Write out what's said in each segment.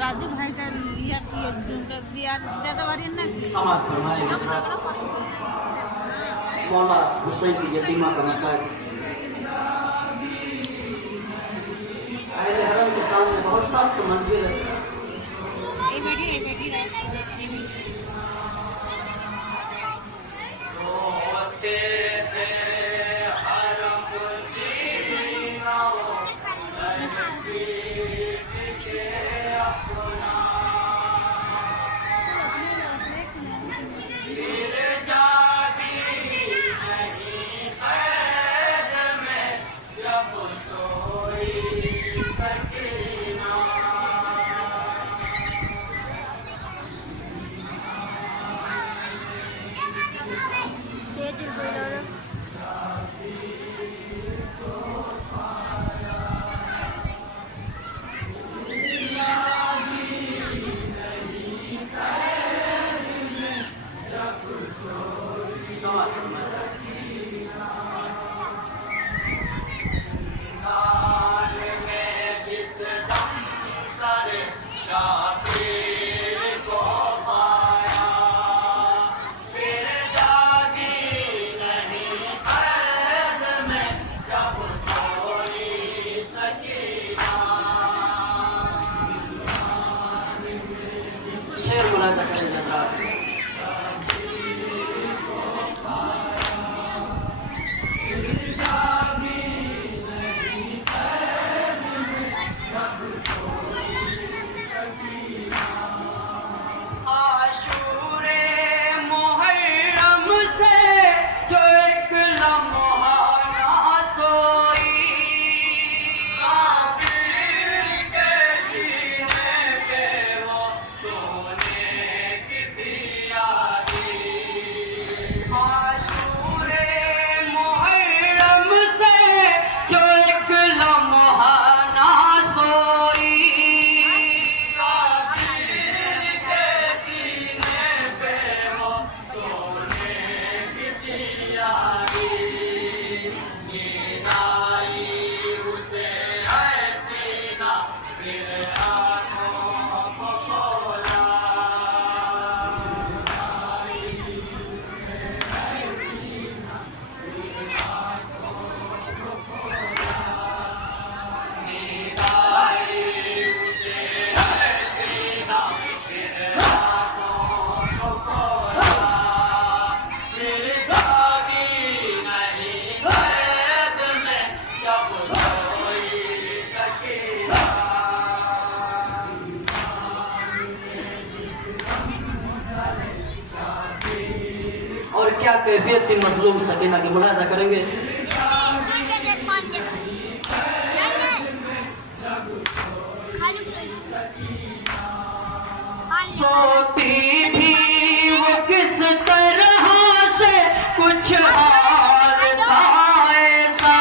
राजू भाई का लिया कि जूम कर दिया ज़्यादा बारी ना समाज फरमाएंगे मौला हुसैन की यतीमा का मसाइल अहले हरम के सामने बहुत सख्त मंजिल है। शेर मुलाजा करें जरा और क्या कैफियत थी मजलूम सकीना की मुलाजा करेंगे। सोती भी वो किस तरह से कुछ हाल था ऐसा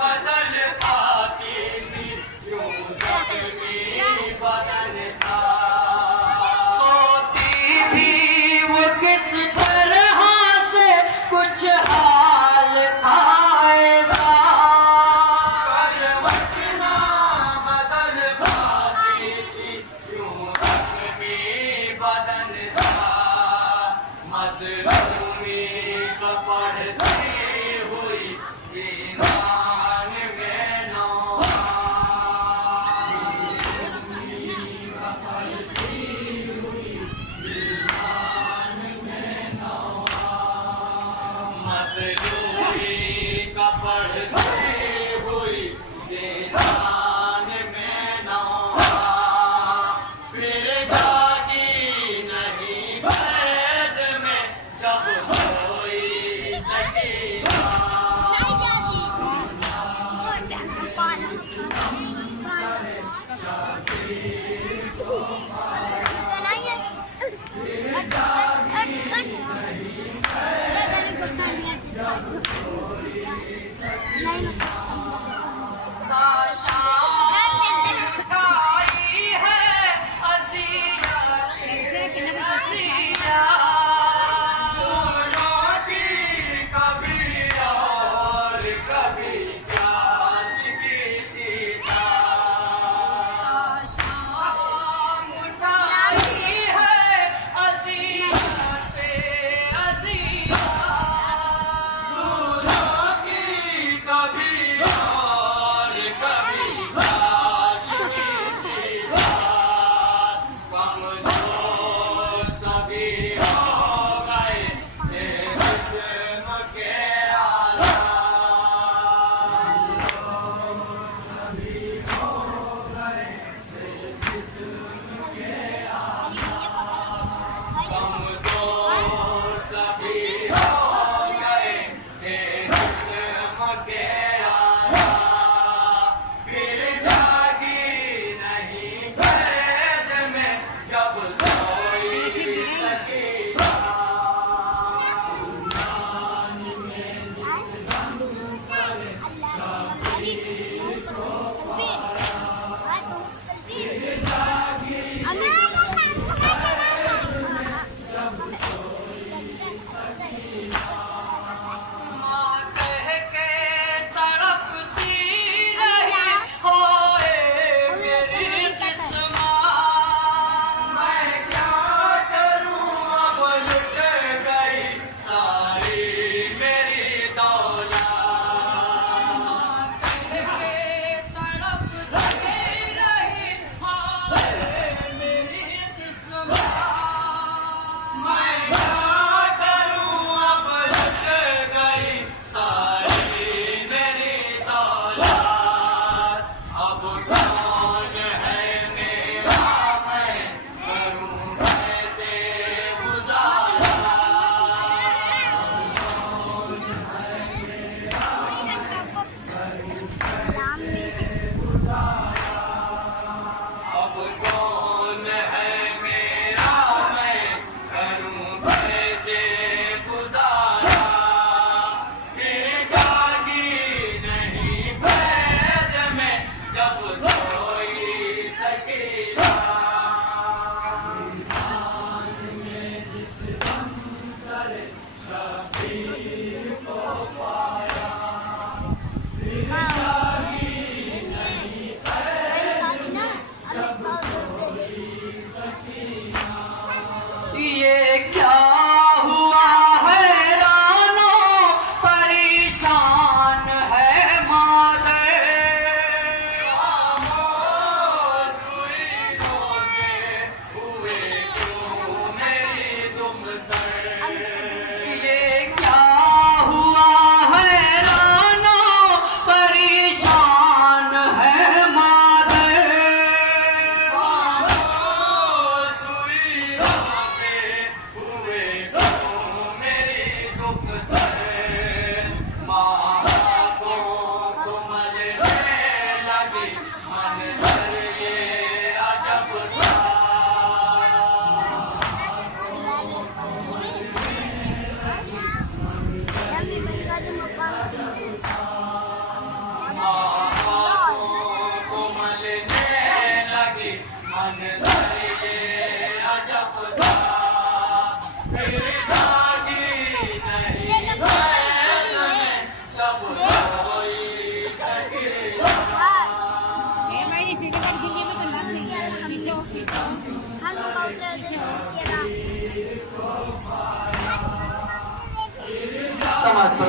बदल पाती थी यूं जख्मी बदन था। सोती भी वो किस तरह से कुछ हाल था ऐसा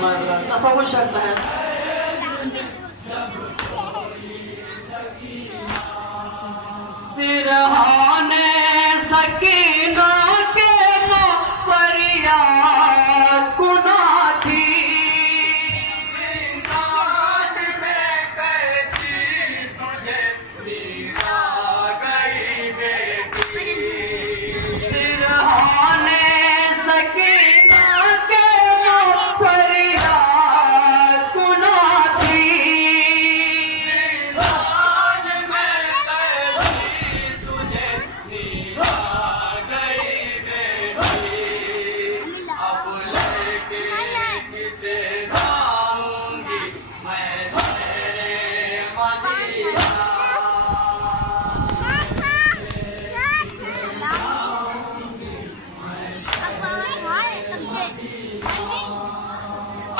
फरमाया तसव्वुर शर्त है। सिरहाने सकीना के मां फरियाद गुना थी, गान में कैसी तुझे पीड़ा गई बेटी। सिरहाने सकीना के मां फरियाद गुना थी, गान में कैसी तुझे पीड़ा गई बेटी। अब लेके किसे जाऊंगी मैं तेरे मदीना।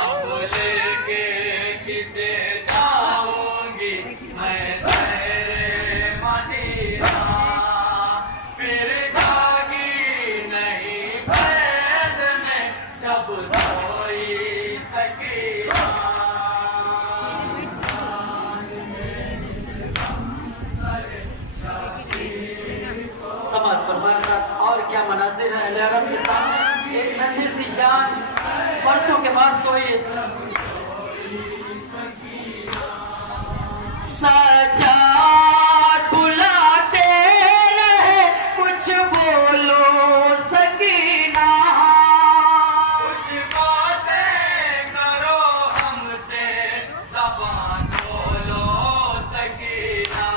अब लेके किसे जाऊंगी मैं तेरे मदीना। फिर जागी नहीं बैद में जब सोई सकीना। समाज फरमाया था और क्या मनाजिर है अहले अरब के सामने। एक नन्ही सी जान परसों के बाद सोई। सजाद बुलाते रहे कुछ बोलो सकीना, कुछ बातें करो हमसे ज़बान बोलो सकीना।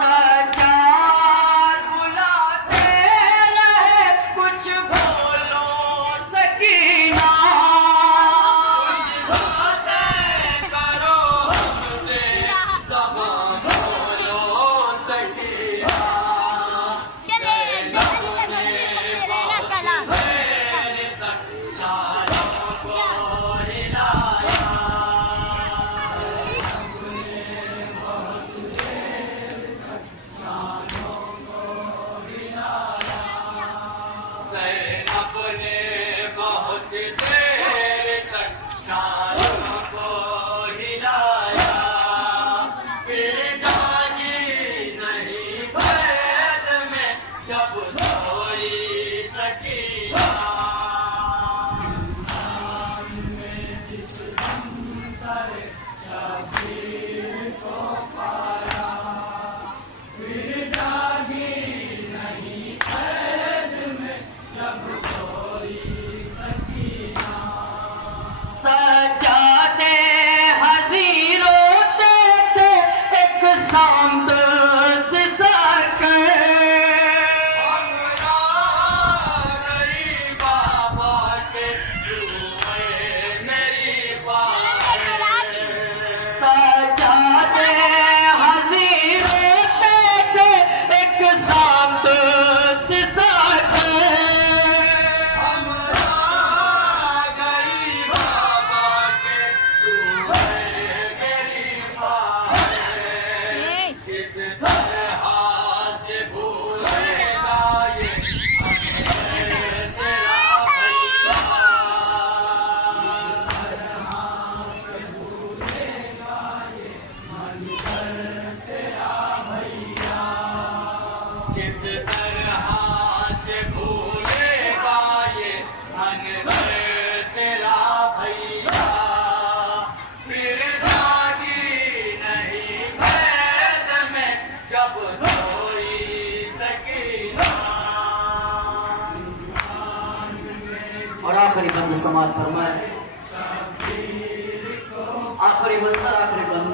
सजाद बुलाते रहे कुछ बोलो सकीना, कुछ बातें करो हमसे ज़बान बोलो सकीना। मेरे तक सालों को हिलाया, ज़ैनब ने बहुत देर तक शालों को हिलाया। फिर जागी नहीं बैद में जब सोई सकीना। सजादे हज़ीर होते थे एक सामत से सकर। हमरा गरीब बाबा के जुए मेरी बात। सजादे हज़ीर होते थे एक सामत से सकर। हमरा गरीब बाबा के जुए मेरी बात। किस तरह से भूलेगा ये तेरा भैया। किस तरह से भूलेगा ये अनवर तेरा भैया। फिर जागी नहीं बैद में जब सोई सकीना। और आखिरी बंद समाज फरमाए, आखिरी मंजर आखिरी बंद।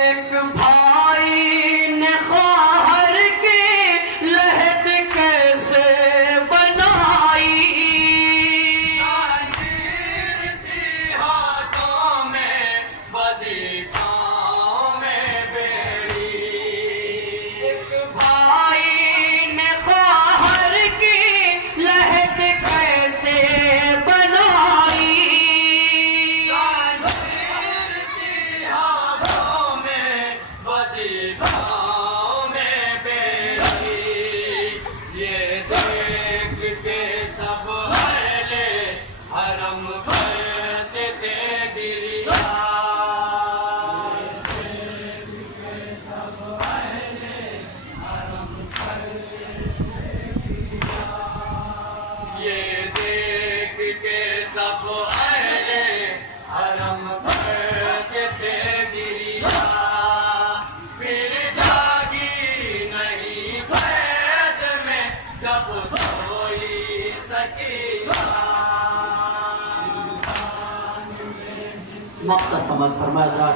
एक भाई ने ख्वाहर की लहद कैसे बनाई। ताजीर थी हाथों में बदी पाँव में बेड़ी। एक भाई ने ख्वाहर जब होई सकीना वक्त का समझ फरमाया।